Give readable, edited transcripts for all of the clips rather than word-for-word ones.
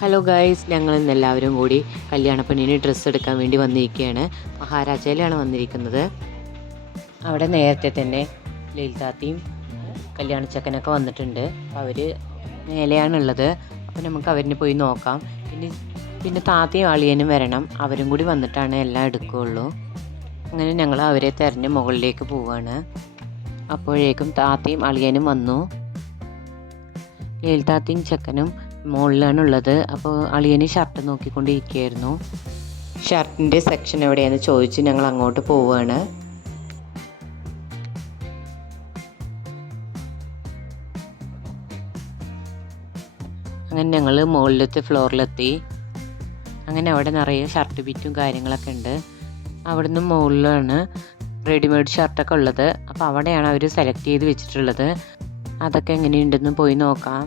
Hello guys, ഞങ്ങൾ ഇന്ന് എല്ലാവരും കൂടി കല്യാണപ്പെണ്ണിന് ഡ്രസ്സ് എടുക്കാൻ വേണ്ടി വന്നിരിക്കുകയാണ്. മഹാരാജയിലാണ് വന്നിരിക്കുന്നത്. അവിടെ നേരത്തെ തന്നെ ലളിതാത്തിയും കല്യാണച്ചക്കനൊക്കെ വന്നിട്ടുണ്ട്. അപ്പോൾ അവർ മേലെയാണുള്ളത്. അപ്പോൾ നമുക്ക് അവരിനെ പോയി നോക്കാം. പിന്നെ താത്തയും അളിയനും വരണം. അവരും കൂടി വന്നിട്ടാണ് എല്ലാം എടുക്കുകയുള്ളൂ. അങ്ങനെ ഞങ്ങൾ അവരെ തിരഞ്ഞ് മുകളിലേക്ക് പോവുകയാണ്. അപ്പോഴേക്കും താത്തയും അളിയനും വന്നു. ലളിതാത്തിയും ചെക്കനും മുകളിലാണുള്ളത്. അപ്പോൾ അളിയന് ഷർട്ട് നോക്കിക്കൊണ്ടിരിക്കുകയായിരുന്നു. ഷർട്ടിൻ്റെ സെക്ഷൻ എവിടെയാണെന്ന് ചോദിച്ച് ഞങ്ങൾ അങ്ങോട്ട് പോവുകയാണ്. അങ്ങനെ ഞങ്ങൾ മുകളിലത്തെ ഫ്ലോറിലെത്തി. അങ്ങനെ അവിടെ നിറയെ ഷർട്ട് ബിറ്റും കാര്യങ്ങളൊക്കെ ഉണ്ട്. അവിടെ നിന്ന് മുകളിലാണ് റെഡിമെയ്ഡ് ഷർട്ടൊക്കെ ഉള്ളത്. അപ്പോൾ അവിടെയാണ് അവർ സെലക്ട് ചെയ്ത് വെച്ചിട്ടുള്ളത്. അതൊക്കെ എങ്ങനെയുണ്ടെന്ന് പോയി നോക്കാം.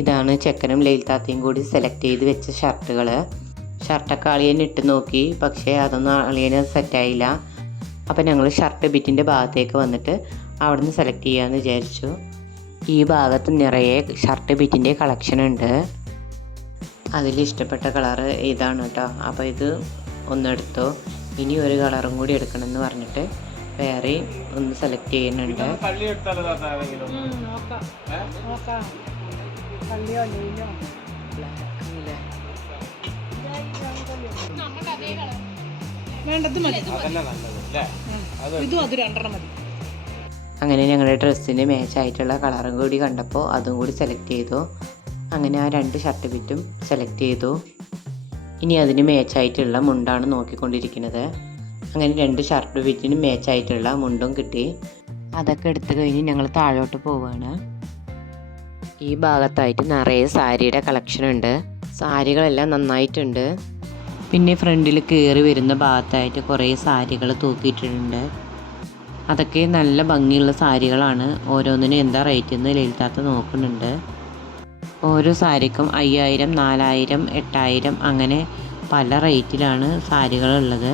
ഇതാണ് ചെക്കനും ലളിതാത്തയും കൂടി സെലക്ട് ചെയ്ത് വെച്ച ഷർട്ടുകൾ. ഷർട്ടൊക്കെ അളിയന് ഇട്ട് നോക്കി, പക്ഷേ അതൊന്നും അളിയന് സെറ്റായില്ല. അപ്പോൾ ഞങ്ങൾ ഷർട്ട് ബിറ്റിൻ്റെ ഭാഗത്തേക്ക് വന്നിട്ട് അവിടെ നിന്ന് സെലക്ട് ചെയ്യാമെന്ന് വിചാരിച്ചു. ഈ ഭാഗത്ത് നിറയെ ഷർട്ട് ബിറ്റിൻ്റെ കളക്ഷൻ ഉണ്ട്. അതിൽ ഇഷ്ടപ്പെട്ട കളറ് ഇതാണ് കേട്ടോ. അപ്പോൾ ഇത് ഒന്നെടുത്തോ, ഇനി ഒരു കളറും കൂടി എടുക്കണമെന്ന് പറഞ്ഞിട്ട് വേറെ ഒന്ന് സെലക്ട് ചെയ്യുന്നുണ്ട്. അങ്ങനെ ഞങ്ങളുടെ ഡ്രസ്സിന് മാച്ചായിട്ടുള്ള കളറും കൂടി കണ്ടപ്പോൾ അതും കൂടി സെലക്ട് ചെയ്തു. അങ്ങനെ ആ 2 ഷർട്ട് ബിറ്റും സെലക്ട് ചെയ്തു. ഇനി അതിന് മാച്ചായിട്ടുള്ള മുണ്ടാണ് നോക്കിക്കൊണ്ടിരിക്കുന്നത്. അങ്ങനെ 2 ഷർട്ട് ബിറ്റിന് മാച്ചായിട്ടുള്ള മുണ്ടും കിട്ടി. അതൊക്കെ എടുത്തു കഴിഞ്ഞ് ഞങ്ങൾ താഴോട്ട് പോവുകയാണ്. ഈ ഭാഗത്തായിട്ട് നിറയെ സാരിയുടെ കളക്ഷൻ ഉണ്ട്. സാരികളെല്ലാം നന്നായിട്ടുണ്ട്. പിന്നെ ഫ്രണ്ടിൽ കയറി വരുന്ന ഭാഗത്തായിട്ട് കുറേ സാരികൾ തൂക്കിയിട്ടുണ്ട്. അതൊക്കെ നല്ല ഭംഗിയുള്ള സാരികളാണ്. ഓരോന്നിനും എന്താ റേറ്റ് എന്ന് ലളിതാത്ത നോക്കുന്നുണ്ട്. ഓരോ സാരിക്കും 5000, 4000, 8000 അങ്ങനെ പല റേറ്റിലാണ് സാരികളുള്ളത്.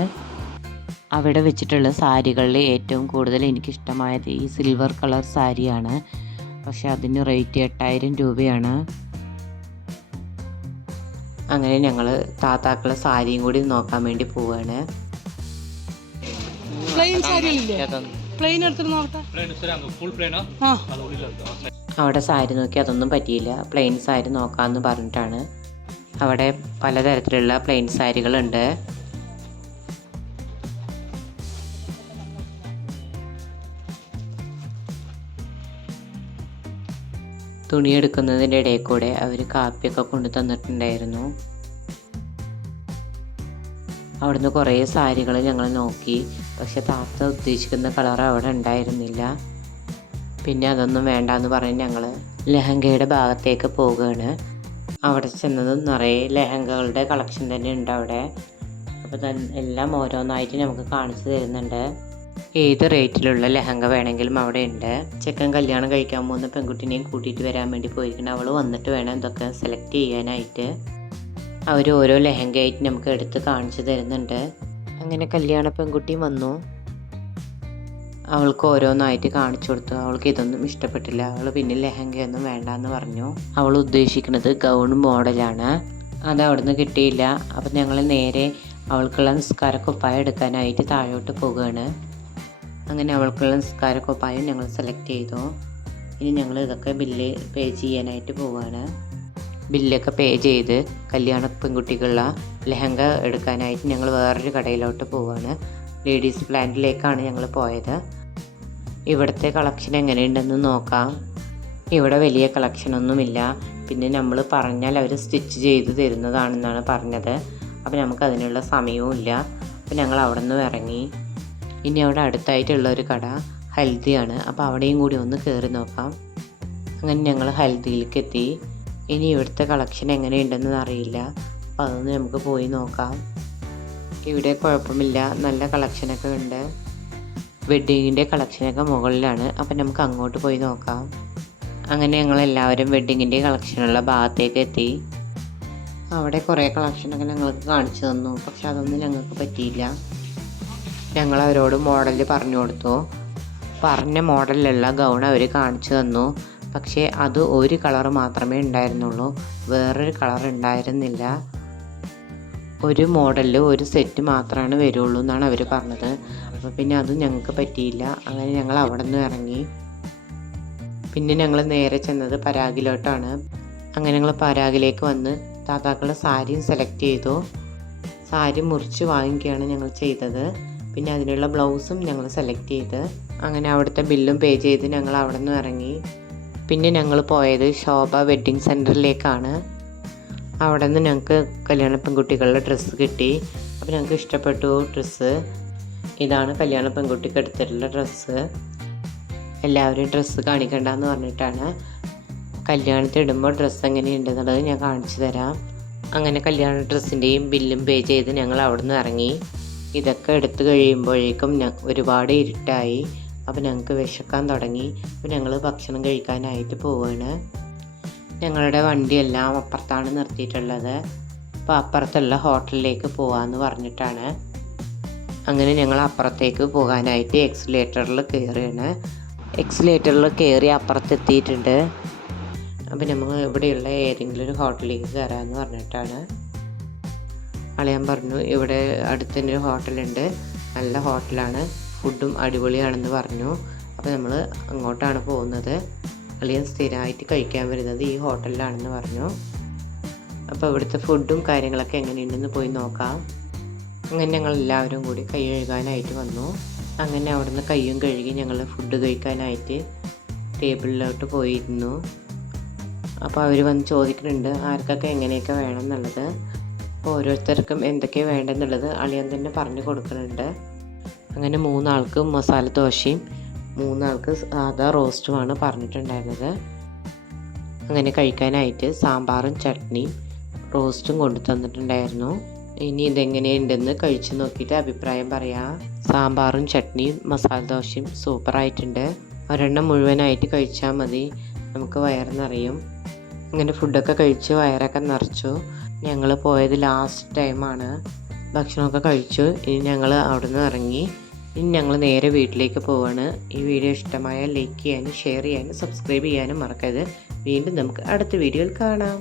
അവിടെ വെച്ചിട്ടുള്ള സാരികളിൽ ഏറ്റവും കൂടുതൽ എനിക്കിഷ്ടമായത് ഈ സിൽവർ കളർ സാരിയാണ്. പക്ഷെ അതിന് റേറ്റ് 8000 രൂപയാണ്. അങ്ങനെ ഞങ്ങൾ താത്താക്കളുടെ സാരിയും കൂടി നോക്കാൻ വേണ്ടി പോവുകയാണ്. അവിടെ സാരി നോക്കി അതൊന്നും പറ്റിയില്ല. പ്ലെയിൻ സാരി നോക്കാമെന്ന് പറഞ്ഞിട്ടാണ്. അവിടെ പലതരത്തിലുള്ള പ്ലെയിൻ സാരികളുണ്ട്. തുണിയെടുക്കുന്നതിൻ്റെ ഇടയിൽ കൂടെ അവർ കാപ്പിയൊക്കെ കൊണ്ടു തന്നിട്ടുണ്ടായിരുന്നു. അവിടുന്ന് കുറേ സാരികൾ ഞങ്ങൾ നോക്കി. പക്ഷെ താത്ത ഉദ്ദേശിക്കുന്ന കളർ അവിടെ ഉണ്ടായിരുന്നില്ല. പിന്നെ അതൊന്നും വേണ്ടാന്ന് പറഞ്ഞ് ഞങ്ങൾ ലെഹങ്കയുടെ ഭാഗത്തേക്ക് പോവുകയാണ്. അവിടെ ചെന്നതും നിറയെ ലെഹങ്കകളുടെ കളക്ഷൻ തന്നെ ഉണ്ട് അവിടെ. അപ്പോൾ എല്ലാം ഓരോന്നായിട്ട് നമുക്ക് കാണിച്ചു തരുന്നുണ്ട്. ഏത് റേറ്റിലുള്ള ലെഹങ്ക വേണമെങ്കിലും അവിടെ ഉണ്ട്. ചെക്കൻ കല്യാണം കഴിക്കാൻ പോകുന്ന പെൺകുട്ടിനെയും കൂട്ടിയിട്ട് വരാൻ വേണ്ടി പോയിരിക്കണം. അവൾ വന്നിട്ട് വേണം ഇതൊക്കെ സെലക്ട് ചെയ്യാനായിട്ട്. അവർ ഓരോ ലെഹങ്കയായിട്ട് നമുക്ക് എടുത്ത് കാണിച്ചു തരുന്നുണ്ട്. അങ്ങനെ കല്യാണ പെൺകുട്ടി വന്നു. അവൾക്ക് ഓരോന്നായിട്ട് കാണിച്ചു കൊടുത്തു. അവൾക്ക് ഇതൊന്നും ഇഷ്ടപ്പെട്ടില്ല. അവൾ പിന്നെ ലെഹങ്കയൊന്നും വേണ്ടാന്ന് പറഞ്ഞു. അവൾ ഉദ്ദേശിക്കുന്നത് ഗൗൺ മോഡലാണ്. അത് അവിടുന്ന് കിട്ടിയില്ല. അപ്പം ഞങ്ങൾ നേരെ അവൾക്കുള്ള നിസ്കാരക്കുപ്പായം എടുക്കാനായിട്ട് താഴോട്ട് പോവുകയാണ്. അങ്ങനെ അവൾക്കുള്ള നിസ്കാരക്കുപ്പായം ഞങ്ങൾ സെലക്ട് ചെയ്തു. ഇനി ഞങ്ങൾ ഇതൊക്കെ ബില്ല് പേ ചെയ്യാനായിട്ട് പോവുകയാണ്. ബില്ലൊക്കെ പേ ചെയ്ത് കല്യാണ പെൺകുട്ടികളുള്ള ലെഹങ്ക എടുക്കാനായിട്ട് ഞങ്ങൾ വേറൊരു കടയിലോട്ട് പോവുകയാണ്. ലേഡീസ് പ്ലാന്റിലേക്കാണ് ഞങ്ങൾ പോയത്. ഇവിടുത്തെ കളക്ഷൻ എങ്ങനെയുണ്ടെന്ന് നോക്കാം. ഇവിടെ വലിയ കളക്ഷനൊന്നുമില്ല. പിന്നെ നമ്മൾ പറഞ്ഞാൽ അവർ സ്റ്റിച്ച് ചെയ്ത് തരുന്നതാണെന്നാണ് പറഞ്ഞത്. അപ്പോൾ നമുക്ക് അതിനുള്ള സമയവും ഇല്ല. അപ്പോൾ ഞങ്ങൾ അവിടെ നിന്ന് ഇറങ്ങി. ഇനി അവിടെ അടുത്തായിട്ടുള്ള ഒരു കട ഹൽദിയാണ്. അപ്പോൾ അവിടെയും കൂടി ഒന്ന് കയറി നോക്കാം. അങ്ങനെ ഞങ്ങൾ ഹൽദിയിലേക്ക് എത്തി. ഇനി ഇവിടുത്തെ കളക്ഷൻ എങ്ങനെയുണ്ടെന്ന് അറിയില്ല. അപ്പോൾ അതൊന്ന് നമുക്ക് പോയി നോക്കാം. ഇവിടെ കുഴപ്പമില്ല, നല്ല കളക്ഷനൊക്കെ ഉണ്ട്. വെഡ്ഡിങ്ങിൻ്റെ കളക്ഷനൊക്കെ മുകളിലാണ്. അപ്പോൾ നമുക്ക് അങ്ങോട്ട് പോയി നോക്കാം. അങ്ങനെ ഞങ്ങളെല്ലാവരും വെഡ്ഡിങ്ങിൻ്റെ കളക്ഷനുള്ള ഭാഗത്തേക്ക് എത്തി. അവിടെ കുറേ കളക്ഷനൊക്കെ ഞങ്ങൾക്ക് കാണിച്ചു തന്നു. പക്ഷെ അതൊന്നും ഞങ്ങൾക്ക് പറ്റിയില്ല. ഞങ്ങൾ അവരോട് മോഡൽ പറഞ്ഞു കൊടുത്തു. പറഞ്ഞ മോഡലിലുള്ള ഗൗൺ അവർ കാണിച്ചു തന്നു. പക്ഷേ അത് ഒരു കളർ മാത്രമേ ഉണ്ടായിരുന്നുള്ളൂ, വേറൊരു കളർ ഉണ്ടായിരുന്നില്ല. ഒരു മോഡലിൽ ഒരു സെറ്റ് മാത്രമാണ് വരുള്ളൂ എന്നാണ് അവർ പറഞ്ഞത്. അപ്പോൾ പിന്നെ അതും ഞങ്ങൾക്ക് പറ്റിയില്ല. അങ്ങനെ ഞങ്ങൾ അവിടെ നിന്ന് ഇറങ്ങി. പിന്നെ ഞങ്ങൾ നേരെ ചെന്നത് പരാഗിലോട്ടാണ്. അങ്ങനെ ഞങ്ങൾ പരാഗിലേക്ക് വന്ന് താത്താക്കളുടെ സാരിയും സെലക്ട് ചെയ്തു. സാരി മുറിച്ച് വാങ്ങിക്കുകയാണ് ഞങ്ങൾ ചെയ്തത്. പിന്നെ അതിനുള്ള ബ്ലൗസും ഞങ്ങൾ സെലക്ട് ചെയ്ത് അങ്ങനെ അവിടുത്തെ ബില്ലും പേ ചെയ്ത് ഞങ്ങൾ അവിടെ നിന്ന് ഇറങ്ങി. പിന്നെ ഞങ്ങൾ പോയത് ശോഭ വെഡ്ഡിങ് സെൻറ്ററിലേക്കാണ്. അവിടെ നിന്ന് ഞങ്ങൾക്ക് കല്യാണ പെൺകുട്ടികളുടെ ഡ്രസ്സ് കിട്ടി. അപ്പോൾ ഞങ്ങൾക്ക് ഇഷ്ടപ്പെട്ടു ഡ്രസ്സ്. ഇതാണ് കല്യാണ പെൺകുട്ടിക്ക് എടുത്തിട്ടുള്ള ഡ്രസ്സ്. എല്ലാവരും ഡ്രസ്സ് കാണിക്കണ്ടെന്ന് പറഞ്ഞിട്ടാണ്. കല്യാണത്തിന് ഇടുമ്പോൾ ഡ്രസ്സ് എങ്ങനെയുണ്ടെന്നുള്ളത് ഞാൻ കാണിച്ചു തരാം. അങ്ങനെ കല്യാണ ഡ്രസ്സിൻ്റെയും ബില്ലും പേ ചെയ്ത് ഞങ്ങൾ അവിടെ നിന്ന് ഇറങ്ങി. ഇതൊക്കെ എടുത്തു കഴിയുമ്പോഴേക്കും ഒരുപാട് ഇരുട്ടായി. അപ്പോൾ ഞങ്ങൾക്ക് വിശക്കാൻ തുടങ്ങി. അപ്പോൾ ഞങ്ങൾ ഭക്ഷണം കഴിക്കാനായിട്ട് പോവുകയാണ്. ഞങ്ങളുടെ വണ്ടിയെല്ലാം അപ്പുറത്താണ് നിർത്തിയിട്ടുള്ളത്. അപ്പോൾ അപ്പുറത്തുള്ള ഹോട്ടലിലേക്ക് പോകാമെന്ന് പറഞ്ഞിട്ടാണ്. അങ്ങനെ ഞങ്ങൾ അപ്പുറത്തേക്ക് പോകാനായിട്ട് എക്സിലേറ്ററിൽ കയറുകയാണ്. എക്സിലേറ്ററിൽ കയറി അപ്പുറത്തെത്തിയിട്ടുണ്ട്. അപ്പോൾ നമ്മൾ ഇവിടെയുള്ള ഏതെങ്കിലും ഒരു ഹോട്ടലിലേക്ക് കയറാമെന്ന് പറഞ്ഞിട്ടാണ്. അളിയൻ പറഞ്ഞു ഇവിടെ അടുത്തന്നെ ഒരു ഹോട്ടലുണ്ട്, നല്ല ഹോട്ടലാണ്, ഫുഡും അടിപൊളിയാണെന്ന് പറഞ്ഞു. അപ്പോൾ നമ്മൾ അങ്ങോട്ടാണ് പോകുന്നത്. അളിയൻ സ്ഥിരമായിട്ട് കഴിക്കാൻ വരുന്നത് ഈ ഹോട്ടലിലാണെന്ന് പറഞ്ഞു. അപ്പോൾ ഇവിടുത്തെ ഫുഡും കാര്യങ്ങളൊക്കെ എങ്ങനെയുണ്ടെന്ന് പോയി നോക്കാം. അങ്ങനെ ഞങ്ങൾ എല്ലാവരും കൂടി കൈ കഴുകാനായിട്ട് വന്നു. അങ്ങനെ അവിടുന്ന് കയ്യും കഴുകി ഞങ്ങൾ ഫുഡ് കഴിക്കാനായിട്ട് ടേബിളിലോട്ട് പോയിരുന്നു. അപ്പോൾ അവർ വന്ന് ചോദിക്കുന്നുണ്ട് ആർക്കൊക്കെ എങ്ങനെയൊക്കെ വേണം എന്നുള്ളത്. അപ്പോൾ ഓരോരുത്തർക്കും എന്തൊക്കെ വേണ്ടെന്നുള്ളത് അളിയൻ തന്നെ പറഞ്ഞു കൊടുക്കുന്നുണ്ട്. അങ്ങനെ 3 ആൾക്ക് മസാല ദോശയും 3 ആൾക്ക് സാധാ റോസ്റ്റുമാണ് പറഞ്ഞിട്ടുണ്ടായിരുന്നത്. അങ്ങനെ കഴിക്കാനായിട്ട് സാമ്പാറും ചട്നിയും റോസ്റ്റും കൊണ്ടു തന്നിട്ടുണ്ടായിരുന്നു. ഇനി ഇതെങ്ങനെയുണ്ടെന്ന് കഴിച്ച് നോക്കിയിട്ട് അഭിപ്രായം പറയാം. സാമ്പാറും ചട്നിയും മസാല ദോശയും സൂപ്പറായിട്ടുണ്ട്. ഒരെണ്ണം മുഴുവനായിട്ട് കഴിച്ചാൽ മതി, നമുക്ക് വയറ് നിറയും. അങ്ങനെ ഫുഡൊക്കെ കഴിച്ച് വയറൊക്കെ നിറച്ചു. ഞങ്ങൾ പോയത് ലാസ്റ്റ് ടൈമാണ്. ഭക്ഷണമൊക്കെ കഴിച്ചു. ഇനി ഞങ്ങൾ അവിടെ നിന്ന് ഇറങ്ങി. ഇനി ഞങ്ങൾ നേരെ വീട്ടിലേക്ക് പോവാണ്. ഈ വീഡിയോ ഇഷ്ടമായാൽ ലൈക്ക് ചെയ്യാനും ഷെയർ ചെയ്യാനും സബ്സ്ക്രൈബ് ചെയ്യാനും മറക്കരുത്. വീണ്ടും നമുക്ക് അടുത്ത വീഡിയോയിൽ കാണാം.